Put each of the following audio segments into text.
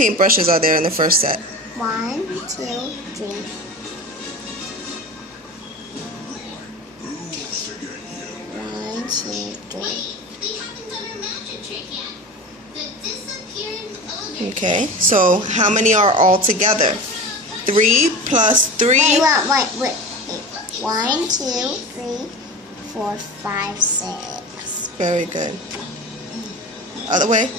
paintbrushes are there in the first set? 1, 2, 3. 1, 2, 3. Okay, so how many are all together? 3 plus 3. Wait. 1, 2, 3, 4, 5, 6. Very good. Other way.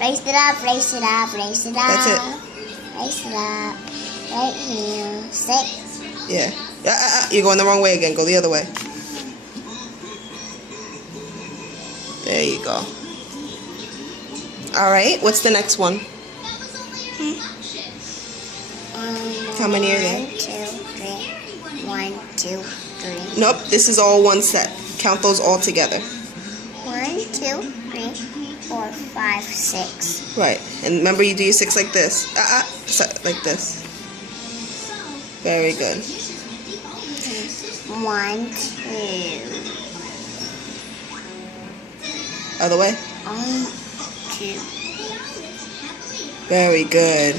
Raise it up, raise it up, raise it up. That's it. Raise it up. Right here. 6. Yeah. You're going the wrong way again. Go the other way. There you go. All right. What's the next one? How many are there? 1, 2, 3. 1, 2, 3. Nope. This is all one set. Count those all together. 1, 2, 3, 4, 5, 6. Right. And remember, you do your 6 like this. So, like this. Very good. 1, 2. Other way. 1, 2. Very good.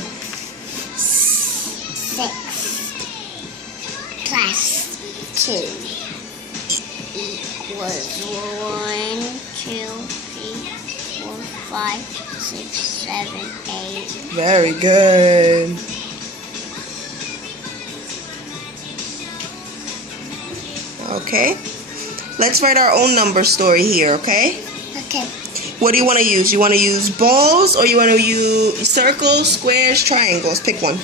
6 plus 2 equals 1, 2, 3, 4, 5, 6, 7, 8. Very good. Okay. Let's write our own number story here, okay? Okay. What do you want to use? You want to use balls or you want to use circles, squares, triangles? Pick one.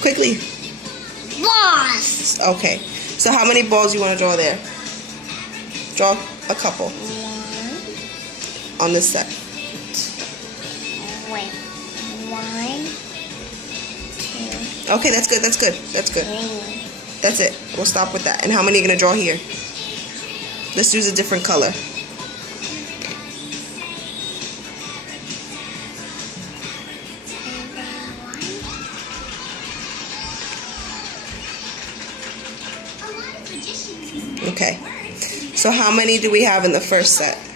Quickly. Balls. Okay. So how many balls do you want to draw there? Draw a couple 1. on this set. Wait. 1, 2, Okay, that's good. That's good. That's good. 3. That's it. We'll stop with that. And how many are you going to draw here? Let's use a different color. Okay. So how many do we have in the first set? 1,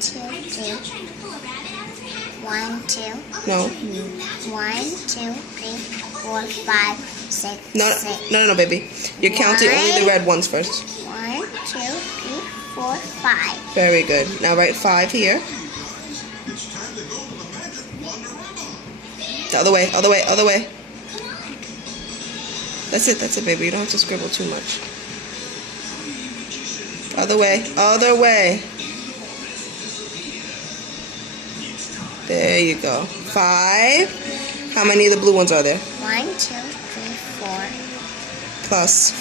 2, 3. 1, 2. No. 1, 2, 3, 4, 5, 6. No, baby. You're counting only the red ones first. 1, 2, 3, 4, 5. Very good. Now write 5 here. The other way, other way, other way. That's it, baby. You don't have to scribble too much. Other way, other way. There you go. 5. How many of the blue ones are there? 1, 2, 3, 4. Plus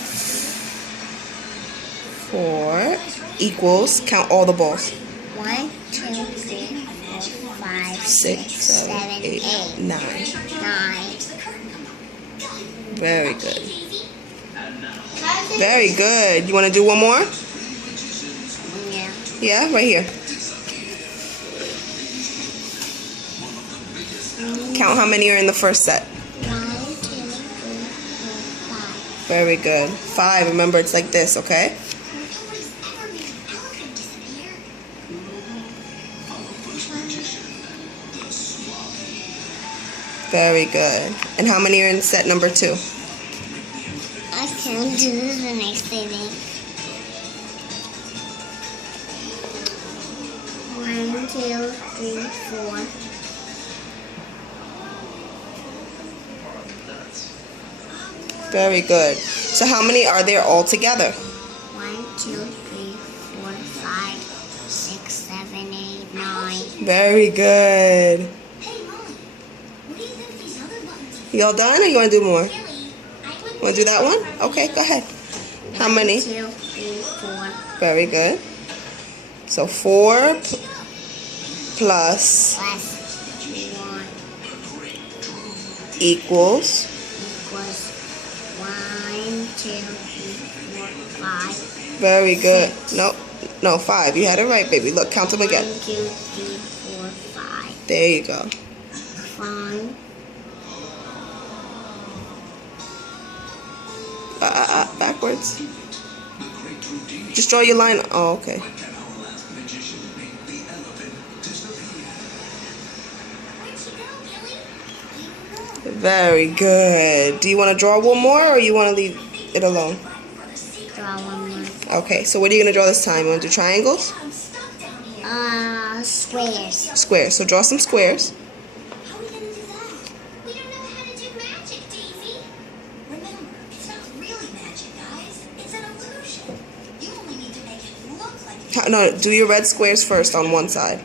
4 equals, count all the balls. 1, 2, 3, 4, 5, 6, 7, 8, 9. 9. Very good. Very good. You want to do one more? Yeah. Yeah, right here. Count how many are in the first set. 1, 2, 3, 4, 5. Very good. 5. Remember, it's like this, okay? Very good. And how many are in set number 2? I can't do this when I say that. 1, 2, 3, 4. Very good. So how many are there all together? 1, 2, 3, 4, 5, 6, 7, 8, 9. Very good. You all done or you want to do more? Want to do that one? Okay, go ahead. How many? 2, 3, 4. Very good. So 4 plus Plus 1 equals. equals 1, 2, 3, 4, 5. Very good. No, 5. You had it right, baby. Look, count them 1, again. 2, 3, 4, 5. There you go. 5. Backwards. Just draw your line. Oh, okay. Where'd she go, Billy? Very good. Do you want to draw one more, or you want to leave it alone? Draw one more. Okay, so what are you going to draw this time? You want to do triangles? Squares. Squares. So draw some squares. How are we gonna do that? We don't know how to do magic, Daisy. Remember, it's not really magic, guys. It's an illusion. You only need to make it look like it. No, do your red squares first on one side.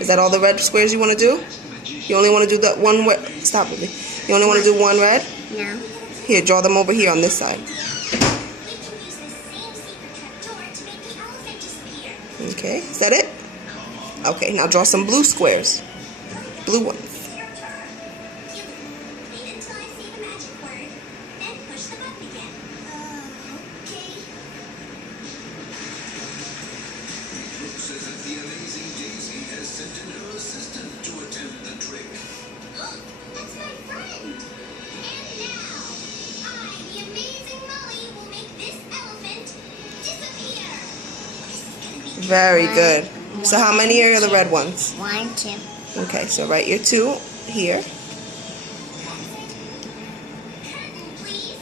Is that all the red squares you want to do? You only want to do that one red? Stop with me. You only want to do one red? No. Here, draw them over here on this side. We can use the same secret trapdoor to make the elephant disappear. Okay, is that it? Okay, now draw some blue squares. Blue ones. It's your turn. You wait until I say the magic word, then push the button again. Okay. Says that the amazing Daisy has sent in her assistant to attempt the trick. That's my friend. And now, I, the amazing Molly, will make this elephant disappear. This is gonna be Very good. So how many are the red ones? 1, 2. Okay, so write your 2 here. Curtain, please.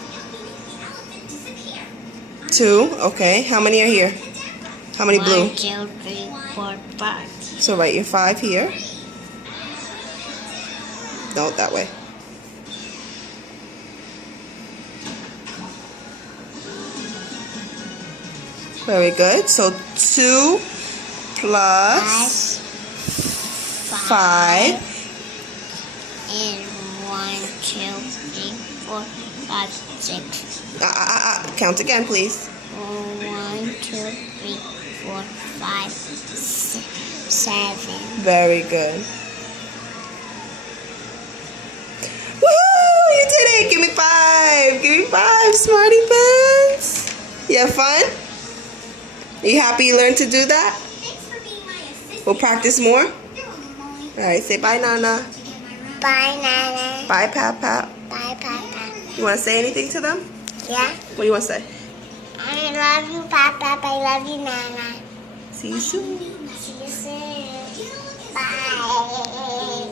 Help me make the elephant disappear. 2, okay. How many are here? How many blue? 1, 2, 3, 4, 5. So write your 5 here. No, that way. Very good. So 2 plus 5. And 1, 2, 3, 4, 5, 6. Count again, please. 1, 2, 3, 4, 5, 6, 7. Very good. Woohoo! You did it! Give me 5! Give me 5, Smarty Pants! You have fun? Are you happy you learned to do that? Thanks for being my assistant. We'll practice more? You're welcome, Molly. Alright, say bye, Nana. To get my round. Bye, Nana. Bye, Pap Pap. Bye, Papa. You want to say anything to them? Yeah? What do you want to say? I love you, Papa. I love you, Nana. See you soon. See you soon. Bye.